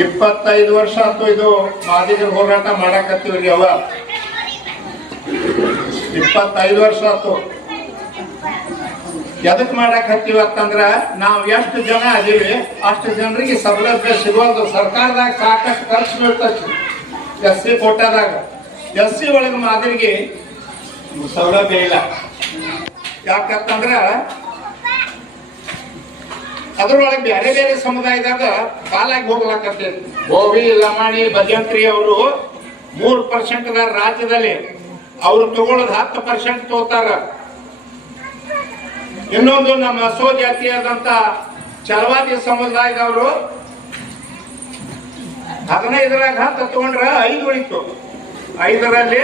ಇಪ್ಪತ್ತೈದು ವರ್ಷ ಆಯ್ತು ಇದು ಮಾದಿಗರ ಹೋರಾಟ ಮಾಡಾಕತ್ತೀವ್ರಿ ಅವ. ಇಪ್ಪತ್ತೈದು ವರ್ಷ ಆಯ್ತು. ಎದಕ್ ಮಾಡಕ್ ಹತ್ತೀವಿ ಅಂತಂದ್ರ ನಾವ್ ಎಷ್ಟು ಜನ ಅದೀವಿ, ಅಷ್ಟು ಜನರಿಗೆ ಸೌಲಭ್ಯ ಸಿಗೋದು ಸರ್ಕಾರದಾಗ ಸಾಕಷ್ಟು ಖರ್ಚು ಬೀಳ್ತೈತಿ ಎಸ್ ಸಿ ಕೋಟಾದಾಗ. ಎಸ್ ಸಿ ಒಳಗೆ ಮಾದರಿಗೆ ಸೌಲಭ್ಯ ಇಲ್ಲ. ಯಾಕಂತಂದ್ರ ಅದ್ರೊಳಗೆ ಬೇರೆ ಬೇರೆ ಸಮುದಾಯದಾಗ ಕಾಲಾಗಿ ಹೋಗ್ಲಾಕತ್ತೆ. ಗೋವಿ ಲಮಾಣಿ, ಭಜಂತ್ರಿ ಅವರು ಮೂರ್ ಪರ್ಸೆಂಟ್ ರಾಜ್ಯದಲ್ಲಿ ಅವ್ರು ತಗೊಳ್ಳೋದು ಹತ್ತು ಪರ್ಸೆಂಟ್ ತಗೋತಾರ ಇನ್ನೊಂದು ನಮ್ಮ ಅಸೋ ಜಾತಿಯಾದಂತ ಚಲವಾದಿ ಸಮುದಾಯದವರು ಹದಿನೈದರಾಗ ಹತ್ತು ತಗೊಂಡ್ರ ಐದು ಉಳಿತು. ಐದರಲ್ಲಿ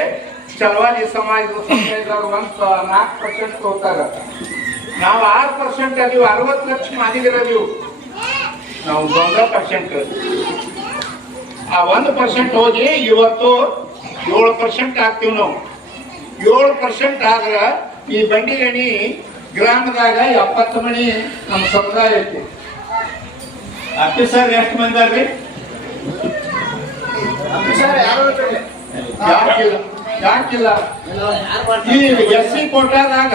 ಚಲವಾದಿ ಸಮಾಜದ ಸಮುದಾಯದವರು ಒಂದು ನಾಲ್ಕು ಪರ್ಸೆಂಟ್ ತಗೋತಾರ ನಾವು ಆರು ಪರ್ಸೆಂಟ್ ಅದೀವಿ ಅರವತ್ತು ಲಕ್ಷ ಮಾದಿಗರದೀವಿ ನಾವು? ಒಂದು ಪರ್ಸೆಂಟ್ ಆ ಒಂದು ಪರ್ಸೆಂಟ್ ಹೋಗಿ ಇವತ್ತು ಏಳು ಪರ್ಸೆಂಟ್ ಆಗ್ತೀವಿ ನಾವು. ಏಳು ಪರ್ಸೆಂಟ್ ಆದ್ರ ಈ ಬಂಡಿಗಣಿ ಗ್ರಾಮದಾಗ ಎಪ್ಪತ್ತು ಮನಿ ನಮ್ಮ ಸಮುದಾಯ ಐತಿ. ಸರ್ ಎಷ್ಟು ಮಂದಿ ಯಾಕಿಲ್ಲ ಈ ಎಸ್ ಸಿ ಕೋಟಾದಾಗ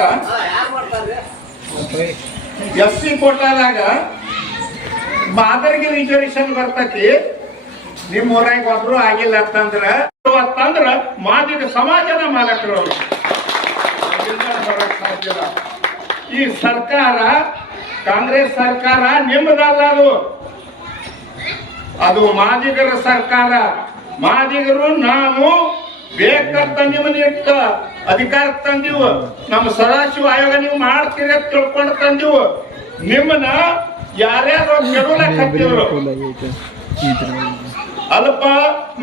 ಎಸ್ ಸಿ ಕೋಟಾದಾಗ ಮಾದರಿಗೆ ರಿಸರ್ವೇಶನ್ ಬರ್ತತಿ. ನಿಮ್ ಊರಾಗ ಒಬ್ರು ಆಗಿಲ್ಲ ಅಂತಂದ್ರ ಅಂತಂದ್ರ ಮಾದಿಗ ಸಮಾಜದ ಮಾಲಕರು ಈ ಸರ್ಕಾರ, ಕಾಂಗ್ರೆಸ್ ಸರ್ಕಾರ ನಿಮ್ಮದಲ್ಲ ಅದು. ಅದು ಮಾದಿಗರ ಸರ್ಕಾರ. ಮಾದಿಗರು ನಾವು ಬೇಕಂತ ನಿಮ್ಮನ್ನ ಇಟ್ಟ ಅಧಿಕಾರ ತಂದಿವು. ನಮ್ಮ ಸದಾಶಿವ ಆಯೋಗ ನೀವು ಮಾಡ್ತೀರಿ ಅಂತ ತಿಳ್ಕೊಂಡು ತಂದಿವು. ನಿಮ್ಮನ್ನ ಯಾರ್ಯಾರು ಕೆಡಲಕ್ ಹತ್ತಿದ್ರು ಅಲ್ಪ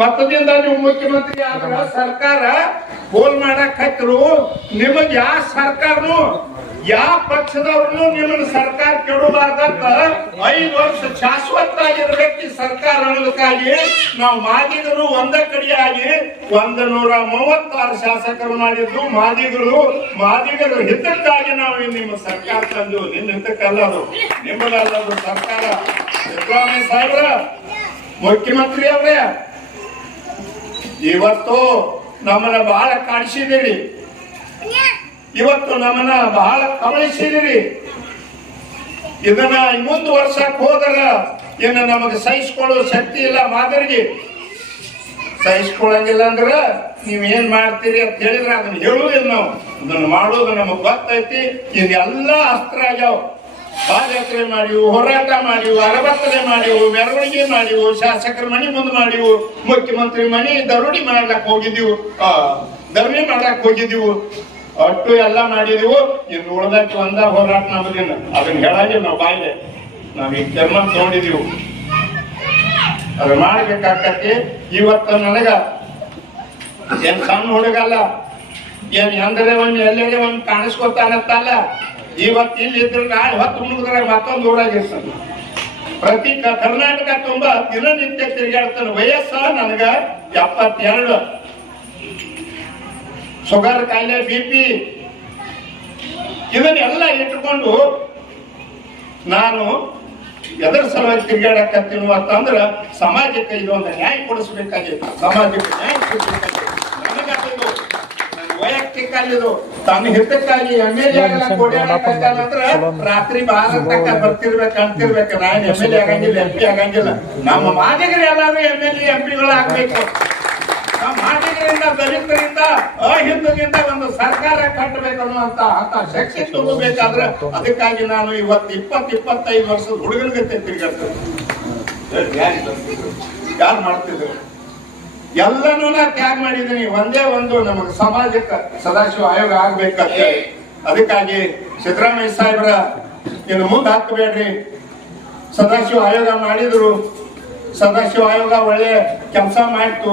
ಮತದಿಂದ ನೀವು ಮುಖ್ಯಮಂತ್ರಿ ಆದ್ರ ಸರ್ಕಾರ ಪೋಲ್ ಮಾಡಕ್ ಹತ್ತಿರು ನಿಮಗ್ ಯಾವ ಸರ್ಕಾರನು ಯಾವ ಪಕ್ಷದವ್ರನ್ನು ನಿಮ್ಮನ್ನು ಸರ್ಕಾರ ಕೆಡಬಾರ್ದಂತ ಐದು ವರ್ಷ ಶಾಶ್ವತ ಆಗಿರ್ಬೇಕು ಈ ಸರ್ಕಾರ ಅನ್ನೋದಕ್ಕಾಗಿ ನಾವು ಮಾದಿಗರು ಒಂದ ಕಡೆಯಾಗಿ ಒಂದ ನೂರ ಮೂವತ್ತಾರು ಶಾಸಕರು ಮಾಡಿದ್ರು ಮಾದಿಗರು, ಮಾದಿಗರ ಹಿತಕ್ಕಾಗಿ ನಾವು ನಿಮ್ಮ ಸರ್ಕಾರ ತಂದು ನಿಮ್ಮ ಹಿತಕ್ಕಲ್ಲ ಅದು ನಿಮ್ಮದಲ್ಲ ಸರ್ಕಾರ. ಸಿದ್ದರಾಮಯ್ಯ ಸಾಹೇಬ್ರ, ಮುಖ್ಯಮಂತ್ರಿ ಅವರೇ, ಇವತ್ತು ನಮ್ಮನ್ನ ಬಹಳ ಕಾಡಿಸಿದಿರಿ ಇವತ್ತು ನಮ್ಮನ್ನ ಬಹಳ ಕಬಳಿಸಿದಿರಿ ಇದನ್ನ ಮುಂದುವರ್ಸಕ್ ಹೋದಾಗ ಇನ್ನು ನಮಗೆ ಸಹಿಸ್ಕೊಳ್ಳೋ ಶಕ್ತಿ ಇಲ್ಲ ಮಾದರಿಗೆ. ಸಹಿಸ್ಕೊಳ್ಳಂಗಿಲ್ಲ ಅಂದ್ರೆ ನೀವ್ ಏನ್ ಮಾಡ್ತೀರಿ ಅಂತ ಹೇಳಿದ್ರೆ ಅದನ್ನ ಹೇಳುವುದಿಲ್ಲ ನಾವು. ಅದನ್ನ ಮಾಡೋದು ನಮಗ್ ಗೊತ್ತೈತಿ. ಇದೆಲ್ಲ ಅಸ್ತ್ರ ಆಗ್ಯಾವ. ಪಾದಯಾತ್ರೆ ಮಾಡಿವು ಹೋರಾಟ ಮಾಡಿವು ಅರಬತ್ತನೆ ಮಾಡಿವು ಮೆರವಣಿಗೆ ಮಾಡಿವು ಶಾಸಕರ ಮನೆ ಮುಂದೆ ಮಾಡಿವು ಮುಖ್ಯಮಂತ್ರಿ ಮನೆ ದರೋಡಿ ಮಾಡ್ಲಕ್ ಹೋಗಿದ್ದೀವು. ಆ, ಧರಣಿ ಮಾಡ್ಲಕ್ ಹೋಗಿದ್ದೀವು. ಅಟ್ಟು ಎಲ್ಲ ಮಾಡಿದೀವು ಇದು ಉಳ್ದಕ್ಕೆ ಒಂದ ಹೋರಾಟ ನಮ್ದಿನ ಅದನ್ನ ಹೇಳಿ ನಾವು ಬಾಯ್ಲೆ ನಾವ್ ಈ ಜನ್ಮ ತಗೊಂಡಿದೀವು. ಅದು ಮಾಡ್ಬೇಕಾಕತಿ ಇವತ್ತ ನನಗ ಏನ್ ಸಣ್ಣ ಹುಡುಗಲ್ಲ, ಏನ್ ಎಂದ್ರೆ ಒಂದ್ ಒಂದು ಒಂದ್ ಕಾಣಿಸ್ಕೊತಾನತ್ತಲ್ಲ ಇವತ್ ಇಲ್ಲಿ ಇದ್ರೆ ನಾಳೆ ಹೊತ್ತು ಮುಗಿದ್ರೆ ಮತ್ತೊಂದು ಊರಾಗಿರ್ತಾನೆ. ಪ್ರತಿ ಕರ್ನಾಟಕ ತುಂಬಾ ದಿನನಿತ್ಯ ತಿರುಗಾಡ್ತಾನೆ. ವಯಸ್ಸ ನನಗ ಎಪ್ಪತ್ತೆರಡು. ಶುಗರ್ ಕಾಯಿಲೆ ಬಿ ಪಿ. ಇದನ್ನೆಲ್ಲ ಇಟ್ಕೊಂಡು ನಾನು ಎದರ ಸಲುವಾಗಿ ತಿರುಗಾಡಕತ್ತೀನಿ ಅಂತಂದ್ರ ಸಮಾಜಕ್ಕೆ ಇದೊಂದು ನ್ಯಾಯ ಕೊಡಿಸ್ಬೇಕಾಗಿತ್ತು ಸಮಾಜಕ್ಕೆ ನ್ಯಾಯ ವೈಯಕ್ತಿಕ ಅಲ್ಲಿದು ತನ್ನ ಹಿತಕ್ಕಾಗಿ ಎಂ ಎಲ್ ಎ ರಾತ್ರಿ ಬಾರ ತಕ್ಕ ಬರ್ತಿರ್ಬೇಕು ಅಂತಿರ್ಬೇಕು ನಾನು ಎಂ ಎಲ್ ಎ ಆಗಂಗಿಲ್ಲ ಎಂ ಪಿ ಆಗಂಗಿಲ್ಲ. ನಮ್ಮ ಮಾದಿಗರು ಎಲ್ಲಾರು ಎಂ ಎಲ್ ಎ ಎಂ ಪಿಗಳು ಆಗ್ಬೇಕು ಮಾದಿಗರಿಂದ ದಲಿತರಿಂದ ಅಹಿಂದದಿಂದ ಒಂದು ಸರ್ಕಾರ ಕಟ್ಟಬೇಕು ಅನ್ನುವಂತ ಅಂತ ಶಕ್ತಿ ತುಂಬಬೇಕಾದ್ರೆ ಅದಕ್ಕಾಗಿ ನಾನು ಇವತ್ತು ಇಪ್ಪತ್ ಇಪ್ಪತ್ತೈದು ವರ್ಷದ ಹುಡುಗನ ಗತೆ ತಿರುಗಾಡ್ತೇನೆ. ಯಾರು ಮಾಡ್ತಿದ್ರು? ಎಲ್ಲನೂ ನಾ ತ್ಯಾಗ ಮಾಡಿದ್ದೀನಿ. ಒಂದೇ ಒಂದು ನಮಗೆ ಸಮಾಜಕ್ಕೆ ಸದಾಶಿವ ಆಯೋಗ ಆಗ್ಬೇಕಂತ. ಅದಕ್ಕಾಗಿ ಸಿದ್ದರಾಮಯ್ಯ ಸಾಹೇಬ್ರ ಇನ್ನು ಮುಂದೆ ಹಾಕಬೇಡ್ರಿ. ಸದಾಶಿವ ಆಯೋಗ ಮಾಡಿದ್ರು. ಸದಾಶಿವ ಆಯೋಗ ಒಳ್ಳೆ ಕೆಲಸ ಮಾಡ್ತು.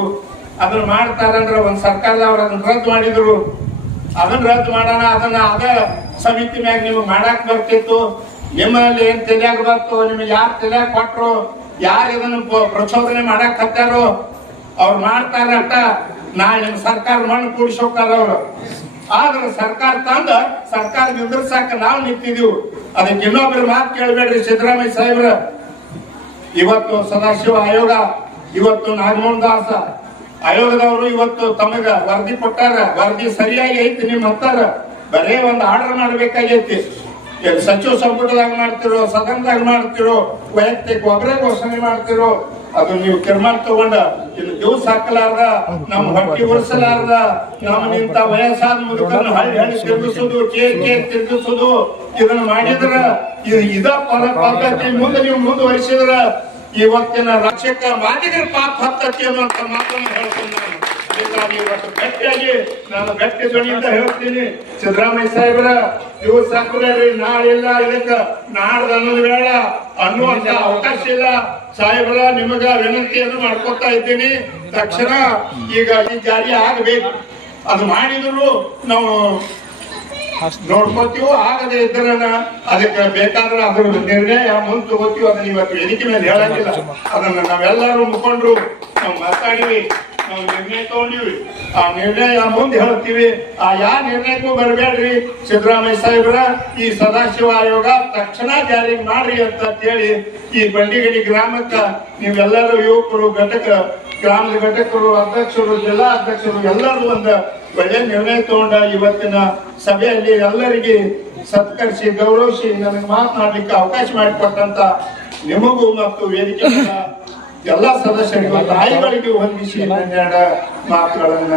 ಅದನ್ನ ಮಾಡ್ತಾರಂದ್ರೆ ಒಂದ್ ಸರ್ಕಾರದವ್ರು ಅದನ್ನ ರದ್ದು ಮಾಡಿದ್ರು. ಅದನ್ನ ರದ್ದು ಮಾಡೋಣ, ಅದನ್ನ ಅದ ಸಮಿತಿ ಮ್ಯಾಗ ನಿಮ್ಗೆ ಮಾಡಾಕ್ ಬರ್ತಿತ್ತು. ನಿಮ್ಮಲ್ಲಿ ಏನ್ ತೆಲಿಯಾಗ ಬರ್ತು ನಿಮ್ಗೆ ಯಾರು ತೆಲಿಯಾಗ ಕೊಟ್ರು, ಯಾರು ಇದನ್ನ ಪ್ರ- ಪ್ರಚೋದನೆ ಮಾಡಾಕ್ ಹತ್ತಾರೋ, ಅವ್ರು ಮಾಡ್ತಾರಟ್ಟ ನಾ ನಿಮ್ ಸರ್ಕಾರ ಮಣ್ಣು ಕೂಡಿಸೋಕಾರ ಅವ್ರು. ಆದ್ರೆ ಸರ್ಕಾರ ತಂದ, ಸರ್ಕಾರ ನಿಂದ್ರಸಾಕ ನಾವು ನಿಂತಿದೀವಿ. ಅದಕ್ಕೆ ಇನ್ನೊಬ್ರ ಮಾತು ಕೇಳಬೇಡ್ರಿ ಸಿದ್ದರಾಮಯ್ಯ ಸಾಹೇಬ್ರ. ಇವತ್ತು ಸದಾಶಿವ ಆಯೋಗ, ಇವತ್ತು ನಾಗಮೋಹನ್ ದಾಸ ಆಯೋಗದವರು ಇವತ್ತು ತಮಗ ವರದಿ ಕೊಟ್ಟಾರ. ವರದಿ ಸರಿಯಾಗಿ ಐತಿ ನಿಮ್ ಹತ್ತಾರ. ಬರೇ ಒಂದು ಆರ್ಡರ್ ಮಾಡ್ಬೇಕಾಗೈತಿ. ಸಚಿವ ಸಂಪುಟದಾಗ ಮಾಡ್ತಿರೋ, ಸದನದಾಗ ಮಾಡ್ತಿರೋ, ವೈಯಕ್ತಿಕ ಒಬ್ಬರೇ ಘೋಷಣೆ ಮಾಡ್ತಿರೋ, ಅದು ನೀವು ತೀರ್ಮಾನ ತಗೊಂಡ ಇದು ದಿವಸ ಹಾಕಲಾರ್ದ, ನಮ್ಮ ಹೊಟ್ಟಿ ಉರ್ಸಲಾರ್ದ, ನಮ್ಮ ನಿಂತ ವಯಸ್ಸಾದ ಮುದುಕನ್ನು ಹಳ್ಳಿ ಹಳ್ಳಿ ತಿರುಗಿಸೋದು ಕೇರ್ ಕೇರ್ ತಿರುಗಿಸೋದು, ಇದನ್ನ ಮಾಡಿದ್ರ, ಇದ ಪದ ಪದ್ಧತಿ ಮುಂದೆ ನೀವು ಮುಂದುವರಿಸಿದ್ರ ಇವತ್ತಿನ ರಕ್ಷಕ ಮಾಡಿದ್ರೆ ಪಾಪ ಹತ್ತಕ್ಕೆ ಅನ್ನುವಂತ ಮಾತನ್ನು ಹೇಳ್ತೀನಿ ನಾನು. ಹೀಗಾಗಿ ಇವತ್ತು ಗಟ್ಟಿಯಾಗಿ ನಾನು ಗಟ್ಟಿ ಧ್ವನಿಯಿಂದ ಹೇಳ್ತೀನಿ. ಸಿದ್ದರಾಮಯ್ಯ ಸಾಹೇಬ್ರ, ಇವ್ರು ಸಕ್ಕರೆ ನಾಳಿಲ್ಲ, ಇದಕ್ಕ ನಾಡ್ದು ಅನ್ನೋದು ಬೇಡ. ಅನ್ನುವಂತ ಅವಕಾಶ ಇಲ್ಲ. ಸಾಹೇಬ್ರ, ನಿಮಗ ವಿನಂತಿಯನ್ನು ಮಾಡ್ಕೊತಾ ಇದ್ದೀನಿ. ತಕ್ಷಣ ಈಗ ಈ ಜಾರಿ ಆಗಬೇಕು. ಅದು ಮಾಡಿದ್ರು ನಾವು ನೋಡ್ಕೋತೀವೋ ಆಗದೆ ಇದ್ರ ಅದಕ್ಕೆ ಬೇಕಾದ್ರೆ ಅದ್ರ ನಿರ್ಣಯ ಮುಂದೆ ತಗೋತೀವೋ ಅದನ್ನ ಇವತ್ತು ವೇದಿಕೆ ಮೇಲೆ ಹೇಳಂಗಿಲ್ಲ. ಅದನ್ನ ನಾವೆಲ್ಲರೂ ಮುಖಂಡ್ರು ನಾವು ಮಾತಾಡಿವಿ ನಾವು ನಿರ್ಣಯ ತಗೊಂಡಿವಿ. ಆ ನಿರ್ಣಯ ಮುಂದೆ ಹೇಳ್ತೀವಿ. ಆ ಯಾವ ನಿರ್ಣಯಕ್ಕೂ ಬರಬೇಡ್ರಿ ಸಿದ್ದರಾಮಯ್ಯ ಸಾಹೇಬ್ರ ಈ ಸದಾಶಿವ ಆಯೋಗ ತಕ್ಷಣ ಜಾರಿಗೆ ಮಾಡ್ರಿ ಅಂತ ಹೇಳಿ ಈ ಬಂಡಿಗಡಿ ಗ್ರಾಮಕ್ಕ ನೀವೆಲ್ಲರೂ ಯುವಕರು ಘಟಕ ಗ್ರಾಮದ ಘಟಕರು ಅಧ್ಯಕ್ಷರು ಜಿಲ್ಲಾ ಅಧ್ಯಕ್ಷರು ಎಲ್ಲರೂ ಒಂದು ಒಳ್ಳೆ ನಿರ್ಣಯ ತಗೊಂಡ ಇವತ್ತಿನ ಸಭೆಯಲ್ಲಿ ಎಲ್ಲರಿಗೆ ಸತ್ಕರಿಸಿ, ಗೌರವಿಸಿ ನನಗೆ ಮಾತನಾಡಲಿಕ್ಕೆ ಅವಕಾಶ ಮಾಡಿಕೊಟ್ಟಂತ ನಿಮಗೂ ಮತ್ತು ವೇದಿಕೆ ಎಲ್ಲ ಸದಸ್ಯರಿಗೂ, ತಾಯಿಗಳಿಗೂ ಹೊಂದಿಸಿ ಮಾತುಗಳನ್ನ.